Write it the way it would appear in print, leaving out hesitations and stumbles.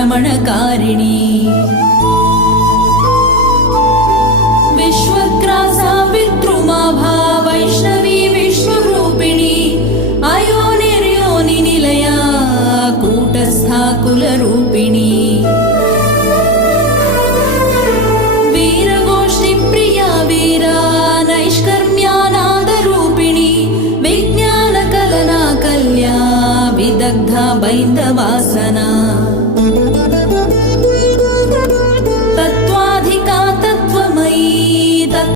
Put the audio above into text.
भ्रमणकारिणी विश्वग्रासा विद्रुमाभा Vaishnavi विश्वरूपिणी अयोनिर्योनिनिलया कूटस्था कुलरूपिणी वीरगोष्ठिप्रिया Veera नैष्कर्म्यानादरूपिणी विज्ञानकलना कल्या विदग्धा बैन्दवासना